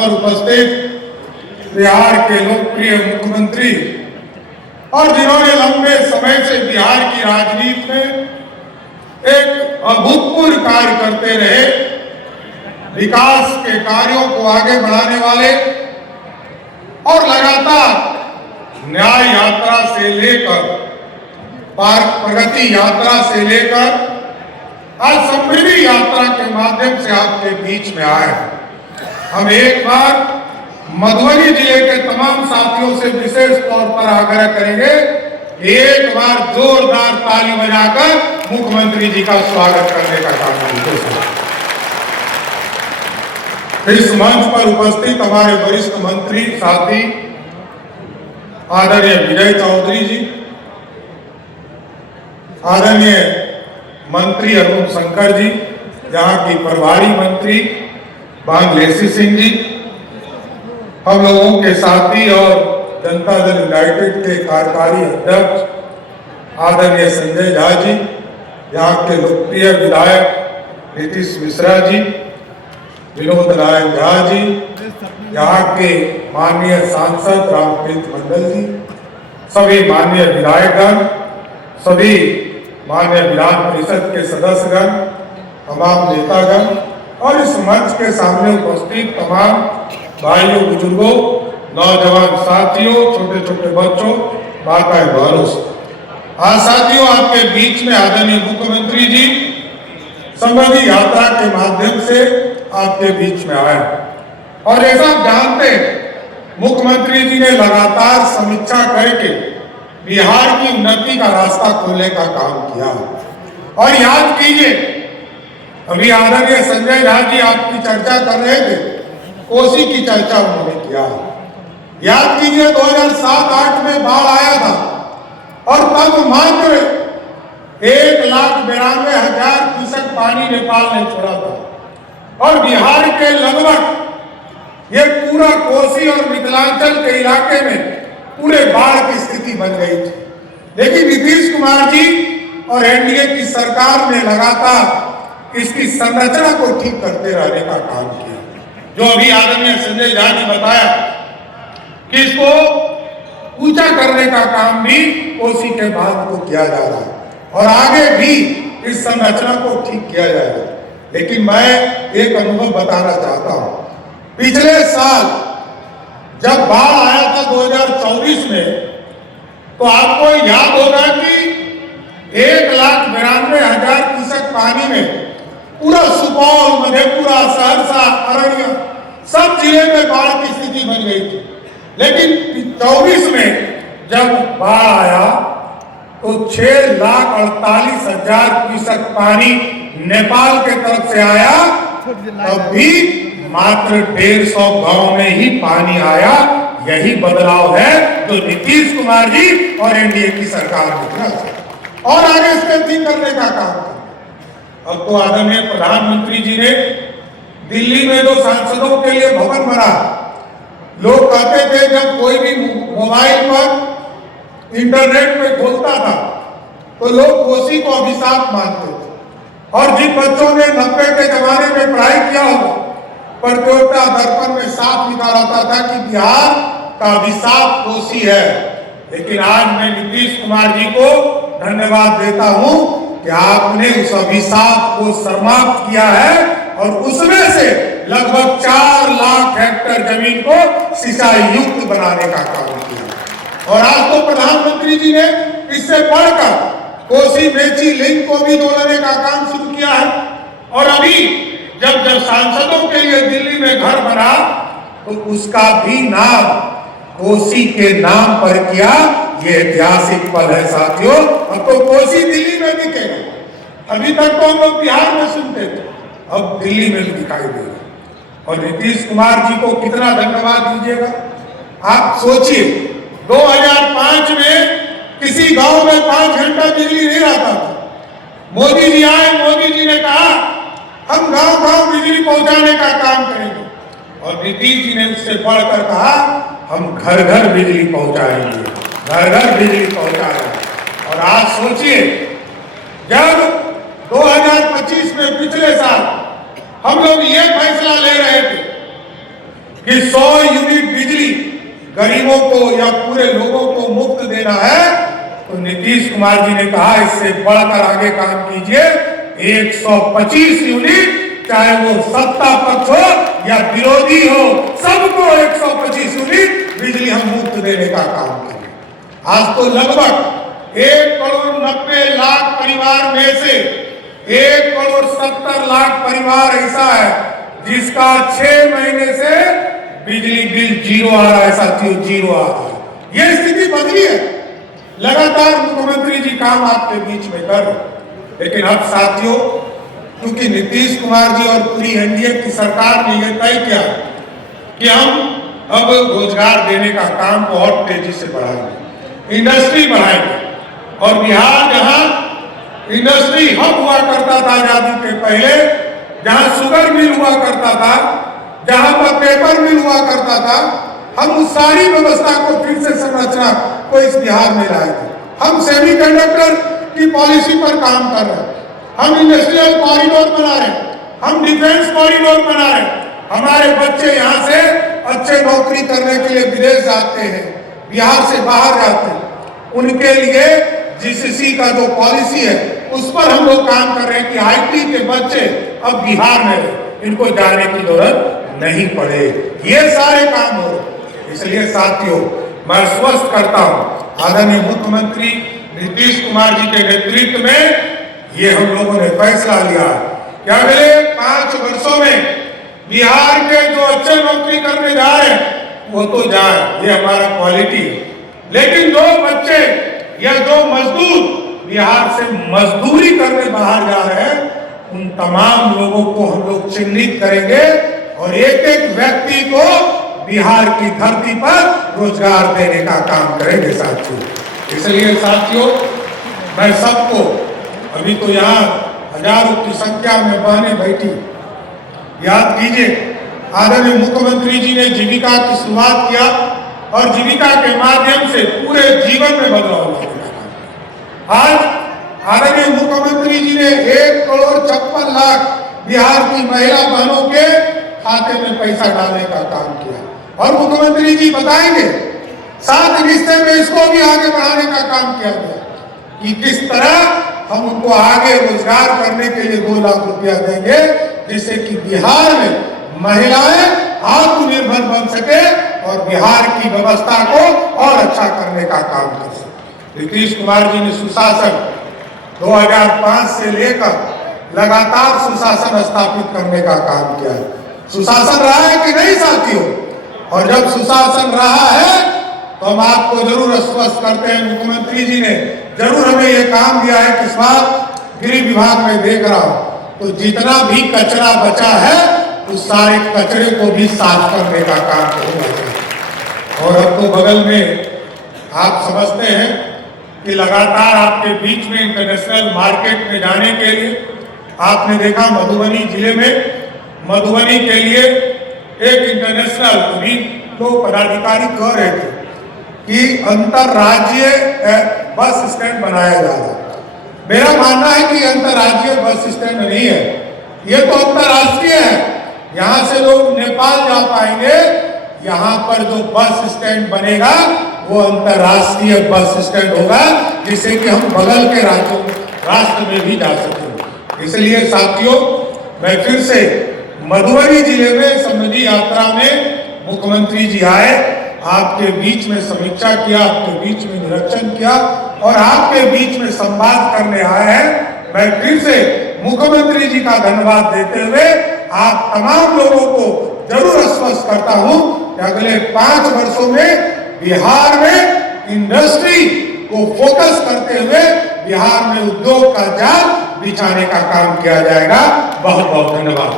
पर उपस्थित बिहार के लोकप्रिय मुख्यमंत्री और जिन्होंने लंबे समय से बिहार की राजनीति में एक अभूतपूर्व कार्य करते रहे, विकास के कार्यों को आगे बढ़ाने वाले और लगातार न्याय यात्रा से लेकर प्रगति यात्रा से लेकर आज समृद्धि यात्रा के माध्यम से आपके बीच में आए। हम एक बार मधुबनी जिले के तमाम साथियों से विशेष तौर पर आग्रह करेंगे कि एक बार जोरदार ताली बजाकर मुख्यमंत्री जी का स्वागत करने का काम करें। इस मंच पर उपस्थित हमारे वरिष्ठ मंत्री साथी आदरणीय विजय चौधरी जी, आदरणीय मंत्री अरुण शंकर जी, यहाँ की प्रभारी मंत्री बांग्लेसी सिंह जी, हम लोगों के साथी और जनता दल यूनाइटेड के कार्यकारी अध्यक्ष आदरणीय संजय झा जी, यहाँ के लोकप्रिय विधायक नीतीश मिश्रा जी, विनोद नारायण झा जी, यहाँ के माननीय सांसद रामप्रीत मंडल जी, सभी माननीय विधायकगण, सभी माननीय विधान परिषद के सदस्यगण, तमाम नेतागण और इस मंच के सामने उपस्थित तमाम भाइयों, बुजुर्गों, नौजवान साथियों, छोटे छोटे बच्चों, माताएं, बहनों, आज साथियों आपके बीच में आदरणीय मुख्यमंत्री जी समृद्धि यात्रा के माध्यम से आपके बीच में आए और ऐसा आप जानते हैं मुख्यमंत्री जी ने लगातार समीक्षा करके बिहार की उन्नति का रास्ता खोलने का काम किया। और याद कीजिए, अभी आदरणीय संजय झा जी आपकी चर्चा कर रहे थे, कोसी की चर्चा उन्होंने किया। याद कीजिए 2007-8 में बाढ़ आया था और तब मात्र 1,92,000 क्यूसेक पानी नेपाल ने छोड़ा था और बिहार के लगभग ये पूरा कोसी और मिथिलांचल के इलाके में पूरे बाढ़ की स्थिति बन गई थी। लेकिन नीतीश कुमार जी और एनडीए की सरकार ने लगातार इसकी संरचना को ठीक करते रहने का काम किया। जो अभी आदरणीय संजय झा ने बताया कि इसको ऊंचा करने का काम भी कोसी के बांध को किया जा रहा है और आगे भी इस संरचना को ठीक किया जाएगा। लेकिन मैं एक अनुभव बताना चाहता हूं। पिछले साल जब बाढ़ आया था 2024 में, तो आपको याद होगा कि 1,92,000 क्यूसेक पानी में पूरा सुपौल, मधेपुरा, सहरसा, अररिया सब जिले में बाढ़ की स्थिति बन गई थी। लेकिन 24 में जब बाढ़ आया तो 6,48,000 क्यूसेक पानी नेपाल के तरफ से आया, अभी मात्र 150 गांव में ही पानी आया। यही बदलाव है जो नीतीश कुमार जी और एनडीए की सरकार ने किया और आगे स्ट्रेंथिंग करने का काम किया। अब तो आदरणीय प्रधानमंत्री जी ने दिल्ली में जो सांसदों के लिए भवन बना, लोग कहते थे जब कोई भी मोबाइल पर इंटरनेट पे खोलता था तो लोग कोसी को अभिशाप मानते थे और जिन बच्चों ने 90 के जमाने में पढ़ाई किया होगा, प्रतियोगिता दर्पण में साफ निकाल आता था कि बिहार का अभिशाप कोसी है। लेकिन आज मैं नीतीश कुमार जी को धन्यवाद देता हूं कि आपने उस अभिशाप को समाप्त किया है और उसमें से लगभग 4 लाख हेक्टेयर जमीन को सिंचाई युक्त बनाने का काम किया। और आज तो प्रधानमंत्री जी ने इससे बढ़कर कोसी मेची लिंक को भी जोड़ने का काम शुरू किया है। और अभी जब सांसदों के लिए दिल्ली में घर बना तो उसका भी नाम कोसी के नाम पर किया। ये ऐतिहासिक पल है साथियों। अब तो कोसी दिल्ली में दिखेगा। अभी तक तो हम लोग बिहार में सुनते थे, अब दिल्ली में भी दिखाई देगा। और नीतीश कुमार जी को कितना धन्यवाद दीजिएगा। आप सोचिए 2005 में किसी गांव में 5 घंटा बिजली नहीं रहता था। मोदी जी आए, मोदी जी ने कहा हम गांव-गांव बिजली पहुंचाने का काम करेंगे और नीतीश जी ने उससे बढ़कर कहा हम घर-घर बिजली पहुंचाएंगे, घर-घर बिजली पहुंचाएंगे। और आज सोचिए जब 2025 में पिछले साल हम लोग ये फैसला ले रहे थे कि 100 यूनिट बिजली गरीबों को या पूरे लोगों को मुफ्त देना है, तो नीतीश कुमार जी ने कहा इससे बढ़कर आगे काम कीजिए, 125 यूनिट, चाहे वो सत्ता पक्ष हो या विरोधी हो, सबको 125 यूनिट बिजली हम मुफ्त देने का काम करें। आज तो लगभग 1,90,00,000 परिवार में से 1,70,00,000 परिवार ऐसा है जिसका 6 महीने से बिजली बिल जीरो आ रहा है। साथियों, जीरो आ रहा है। यह स्थिति बदली है। लगातार मुख्यमंत्री जी काम आपके बीच में कर रहे, लेकिन अब साथियों, क्योंकि नीतीश कुमार जी और पूरी एनडीए की सरकार ने यह तय किया कि हम अब रोजगार देने का काम बहुत तेजी से बढ़ाएंगे, इंडस्ट्री बढ़ाएंगे। और बिहार जहां इंडस्ट्री हब हुआ करता था आजादी के पहले, जहां शुगर मिल हुआ करता था, जहां पर पेपर मिल हुआ करता था, हम उस सारी व्यवस्था को फिर से संरचना को इस बिहार में लाएंगे। हम सेमीकंडक्टर की पॉलिसी पर काम कर रहे हैं, हम इंडस्ट्रियल कॉरिडोर बना रहे हैं, हम डिफेंस कॉरिडोर बना रहे हैं। हमारे बच्चे यहाँ से अच्छे नौकरी करने के लिए विदेश जाते हैं, बिहार से बाहर जाते हैं। उनके लिए जीसीसी का जो पॉलिसी है उस पर हम लोग काम कर रहे हैं कि आईटी के बच्चे अब बिहार में, इनको जाने की जरूरत नहीं पड़े। ये सारे काम हो रहे। इसलिए साथियों, मैं स्वस्थ करता हूं आदरणीय मुख्यमंत्री नीतीश कुमार जी के नेतृत्व में ये हम लोगों ने फैसला लिया कि अगले 5 वर्षों में बिहार के जो अच्छे नौकरी करने जा रहे हैं वो तो जाए, ये हमारा क्वालिटी है। लेकिन जो बच्चे या जो मजदूर बिहार से मजदूरी करने बाहर जा रहे हैं, उन तमाम लोगों को हम लोग चिन्हित करेंगे और एक एक व्यक्ति को बिहार की धरती पर रोजगार देने का काम करेंगे साथियों। इसलिए साथियों, मैं सबको, अभी तो यहाँ हजारों की संख्या में बहनें बैठी, याद कीजिए आदरणीय मुख्यमंत्री जी ने जीविका की शुरुआत किया और जीविका के माध्यम से पूरे जीवन में बदलाव लाने का काम। आज आदरणीय मुख्यमंत्री जी ने 1,56,00,000 बिहार की महिला बहनों के खाते में पैसा डालने का काम किया और मुख्यमंत्री जी बताएंगे 7 रिश्ते में इसको भी आगे बढ़ाने का काम किया गया कि किस तरह हम उनको आगे रोजगार करने के लिए 2 लाख रुपया देंगे, जिससे कि बिहार में महिलाएं आत्मनिर्भर बन सके और बिहार की व्यवस्था को और अच्छा करने का काम कर सके। नीतीश कुमार जी ने सुशासन 2005 से लेकर लगातार सुशासन स्थापित करने का काम किया है। सुशासन रहा है कि नहीं साथियों? और जब सुशासन रहा है तो हम आपको जरूर आश्वस्त करते हैं, मुख्यमंत्री जी ने जरूर हमें यह काम दिया है कि इस बार गृह विभाग में देख रहा हूं तो जितना भी कचरा बचा है उस सारे कचरे को भी साफ करने का काम होगा। और अब तो बगल में आप समझते हैं कि लगातार आपके बीच में इंटरनेशनल मार्केट में जाने के लिए आपने देखा मधुबनी जिले में, मधुबनी के लिए एक इंटरनेशनल, अभी लोग पदाधिकारी कह रहे थे कि अंतरराज्यीय बस स्टैंड बनाया जा रहा है। मेरा मानना है कि अंतरराज्यीय बस स्टैंड नहीं है, ये तो अंतरराष्ट्रीय है। यहाँ से लोग नेपाल जा पाएंगे, यहाँ पर जो बस स्टैंड बनेगा वो अंतरराष्ट्रीय बस स्टैंड होगा, जिससे कि हम बगल के राष्ट्र में भी जा सकें। इसलिए साथियों, मैं फिर से मधुबनी जिले में समृद्धि यात्रा में मुख्यमंत्री जी आए, आपके बीच में समीक्षा किया, आपके बीच में निरीक्षण किया और आपके बीच में संवाद करने आए हैं। मैं फिर से मुख्यमंत्री जी का धन्यवाद देते हुए आप तमाम लोगों को जरूर आश्वस्त करता हूं कि अगले 5 वर्षों में बिहार में इंडस्ट्री को फोकस करते हुए बिहार में उद्योग का जाल बिछाने का काम किया जाएगा। बहुत बहुत धन्यवाद।